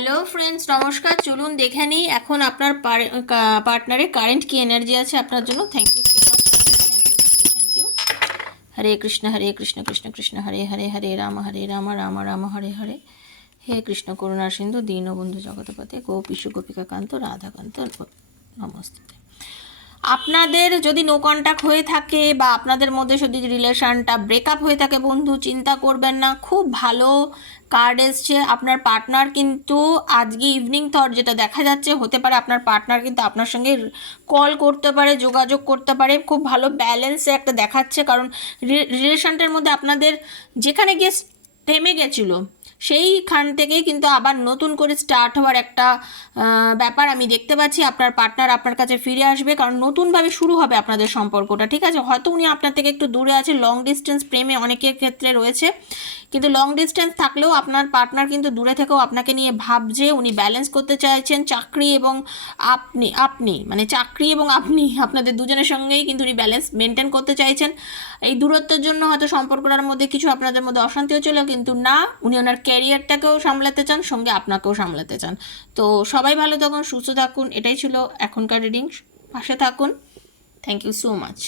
Hello friends, নমস্কার। চলুন দেখে নিই এখন আপনার পার্টনারের কারেন্ট কি এনার্জি আছে আপনার জন্য। Thank you so much, thank you. Hare Krishna Krishna Krishna Hare Hare, Hare Ram Ram Ram Hare Hare. হে কৃষ্ণ করুণা সিন্ধু দীনবন্ধু জগৎপতে গোপীশু গোপিকা কান্ত রাধাকান্ত নমস্তে। আপনাদের যদি নো কন্ট্যাক্ট হয়ে থাকে বা আপনাদের মধ্যে যদি রিলেশনটা ব্রেকআপ হয়ে থাকে, বন্ধু চিন্তা করবেন না, খুব ভালো কার্ড এসছে। আপনার পার্টনার কিন্তু আজকে ইভিনিং থট যেটা দেখা যাচ্ছে, হতে পারে আপনার পার্টনার কিন্তু আপনার সঙ্গে কল করতে পারে, যোগাযোগ করতে পারে। খুব ভালো ব্যালেন্সে একটা দেখাচ্ছে, কারণ রিলেশনটার মধ্যে আপনাদের যেখানে গিয়ে থেমে গেছিলো সেইখান থেকেই কিন্তু আবার নতুন করে স্টার্ট হওয়ার একটা ব্যাপার আমি দেখতে পাচ্ছি। আপনার পার্টনার আপনার কাছে ফিরে আসবে, কারণ নতুনভাবে শুরু হবে আপনাদের সম্পর্কটা, ঠিক আছে? হয়তো উনি আপনার থেকে একটু দূরে আছে, লং ডিস্টেন্স প্রেমে অনেকের ক্ষেত্রে রয়েছে, কিন্তু লং ডিস্টেন্স থাকলেও আপনার পার্টনার কিন্তু দূরে থেকেও আপনাকে নিয়ে ভাবছে। উনি ব্যালেন্স করতে চাইছেন চাকরি এবং আপনি মানে চাকরি এবং আপনাদের দুজনের সঙ্গেই কিন্তু উনি ব্যালেন্স মেনটেন করতে চাইছেন। এই দূরত্বের জন্য হয়তো সম্পর্কটার মধ্যে কিছু আপনাদের মধ্যে অশান্তি হচ্ছিল, কিন্তু না, উনি ওনার ক্যারিয়ারটাকেও সামলাতে চান, সঙ্গে আপনাকেও সামলাতে চান। তো সবাই ভালো থাকুন, সুস্থ থাকুন, এটাই ছিল এখনকার রিডিং। পাশে থাকুন। Thank you so much.